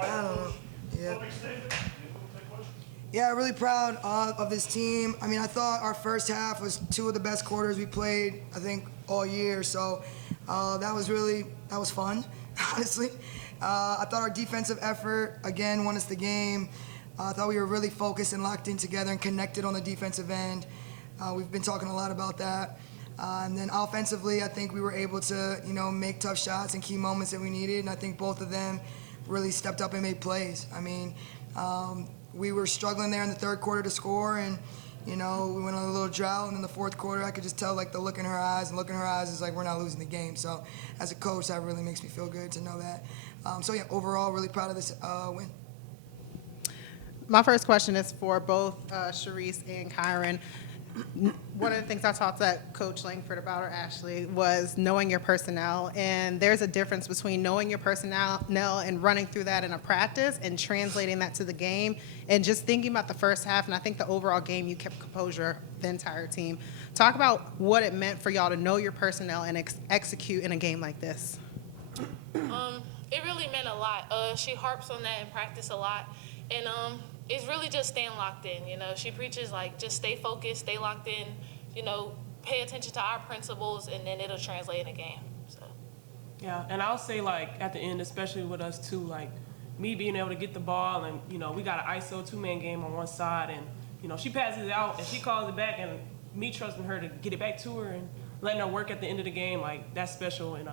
I don't know. Yeah. Yeah, really proud of this team. I mean, I thought our first half was two of the best quarters we played, I think, all year. So that was fun, honestly. I thought our defensive effort, again, won us the game. I thought we were really focused and locked in together and connected on the defensive end. We've been talking a lot about that. And then offensively, I think we were able to, make tough shots in key moments that we needed. And I think both of them really stepped up and made plays. I mean, we were struggling there in the third quarter to score, and we went on a little drought. And in the fourth quarter, I could just tell the look in her eyes, and look in her eyes is we're not losing the game. So as a coach, that really makes me feel good to know that. Overall, really proud of this win. My first question is for both Sherese and Kyren. One of the things I talked to Coach Langford about, or Ashley, was knowing your personnel. And there's a difference between knowing your personnel and running through that in a practice and translating that to the game. And just thinking about the first half, and I think the overall game, you kept composure, the entire team. Talk about what it meant for y'all to know your personnel and execute in a game like this. It really meant a lot. She harps on that in practice a lot. And it's really just staying locked in. She preaches just stay focused, stay locked in, pay attention to our principles, and then it'll translate in a game. So. Yeah, and I'll say at the end, especially with us too, me being able to get the ball, and we got an ISO two-man game on one side, and she passes it out and she calls it back, and me trusting her to get it back to her and letting her work at the end of the game, that's special. And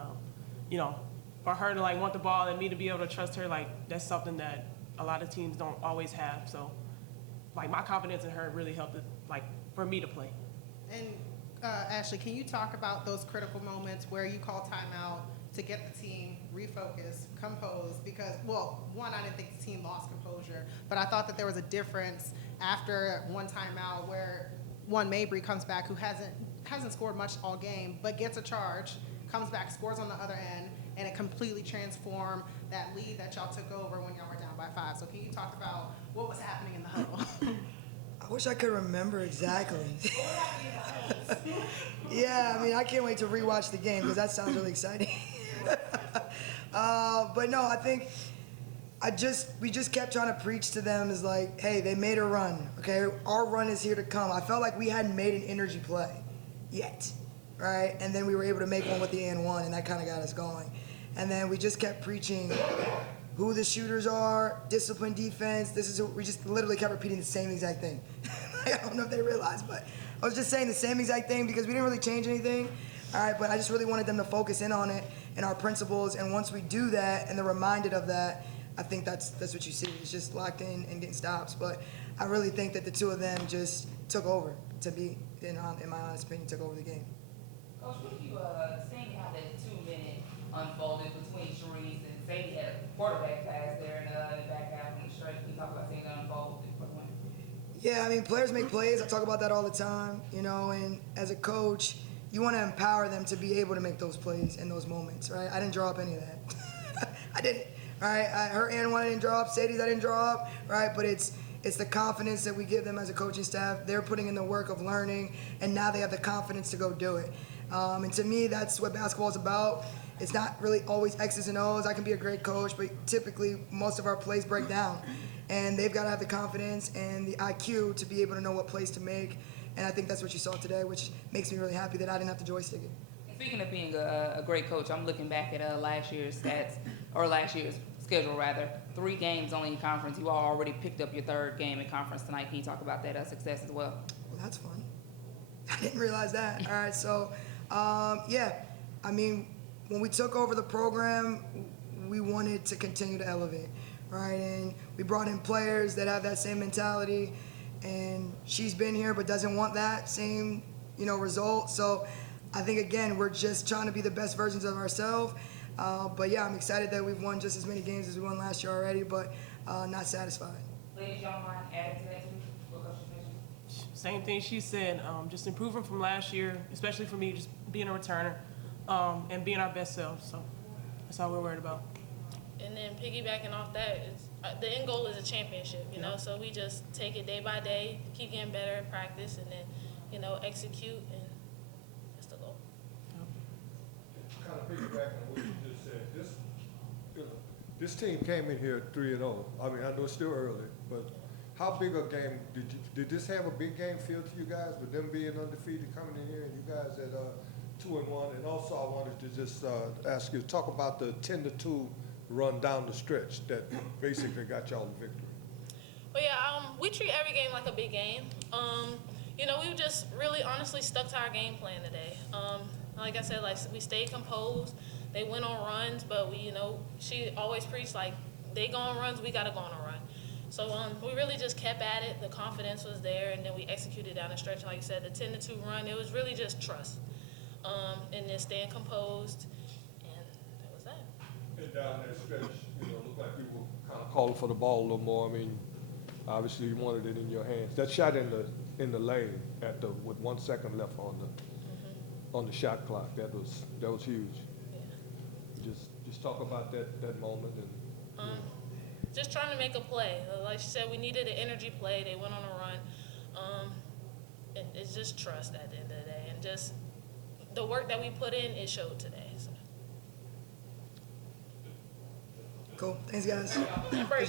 for her to want the ball and me to be able to trust her, that's something that a lot of teams don't always have. So, my confidence in her really helped it, for me to play. And Ashley, can you talk about those critical moments where you call timeout to get the team refocused, composed? Because, one, I didn't think the team lost composure, but I thought that there was a difference after one timeout where one Mabry comes back who hasn't scored much all game, but gets a charge, comes back, scores on the other end, and it completely transformed that lead that y'all took over when y'all were down by 5. So can you talk about what was happening in the huddle? I wish I could remember exactly. Yeah, I mean, I can't wait to rewatch the game because that sounds really exciting. But no, I think we just kept trying to preach to them is hey, they made a run, okay? Our run is here to come. I felt like we hadn't made an energy play yet, right? And then we were able to make one with the and one, and that kind of got us going. And then we just kept preaching who the shooters are, discipline, defense. We just literally kept repeating the same exact thing. I don't know if they realized, but I was just saying the same exact thing because we didn't really change anything. All right, but I just really wanted them to focus in on it and our principles. And once we do that and they're reminded of that, I think that's what you see. It's just locked in and getting stops. But I really think that the two of them just took over in my honest opinion, took over the game. Coach, what do you seeing how that 2-minute unfolded between Sherese and Sadie had a quarterback pass there in the back half of the stretch? Can you talk about seeing that unfold for the win? Yeah, I mean, players make plays. I talk about that all the time, and as a coach, you want to empower them to be able to make those plays in those moments, right? I didn't draw up any of that. I didn't, right? Her and one I didn't draw up, Sadie's I didn't draw up, right? But it's the confidence that we give them as a coaching staff. They're putting in the work of learning, and now they have the confidence to go do it. And to me, that's what basketball is about. It's not really always X's and O's. I can be a great coach, but typically most of our plays break down. And they've got to have the confidence and the IQ to be able to know what plays to make. And I think that's what you saw today, which makes me really happy that I didn't have to joystick it. Speaking of being a great coach, I'm looking back at last year's stats, or last year's schedule rather. 3 games only in conference. You all already picked up your 3rd game in conference tonight. Can you talk about that success as well? Well, that's fun. I didn't realize that. All right, so, I mean, when we took over the program, we wanted to continue to elevate, right? And we brought in players that have that same mentality, and she's been here but doesn't want that same, result. So I think, again, we're just trying to be the best versions of ourselves. But, yeah, I'm excited that we've won just as many games as we won last year already, but not satisfied. Ladies, y'all mind adding to that? What Coach mentioned? Same thing she said, just improving from last year, especially for me, just being a returner and being our best selves. So that's all we're worried about. And then piggybacking off that, the end goal is a championship, so we just take it day by day, keep getting better in practice, and then, execute, and that's the goal. Kind of piggybacking on what you just said, This team came in here 3-0. I mean, I know it's still early, but how big a game did this have a big game feel to you guys with them being undefeated coming in here and you guys at 2-1? And also, I wanted to just ask you to talk about the 10-2 run down the stretch that basically got y'all the victory. Well, yeah, we treat every game like a big game. You know, we just really honestly stuck to our game plan today. Like I said, like we stayed composed. They went on runs, but we, you know, she always preached like they go on runs, we gotta go on a run. So we really just kept at it. The confidence was there, and then we executed down the stretch. And like you said, the 10-2 run, it was really just trust, and then staying composed, and that was that. And down that stretch, you know, looked like you were kind of calling for the ball a little more. I mean, obviously you wanted it in your hands. That shot in the lane with 1 second left on the shot clock, that was huge. Yeah. Just talk about that moment and. Just trying to make a play. Like she said, we needed an energy play. They went on a run. It's just trust at the end of the day, and just the work that we put in, it showed today. So. Cool. Thanks, guys. Break.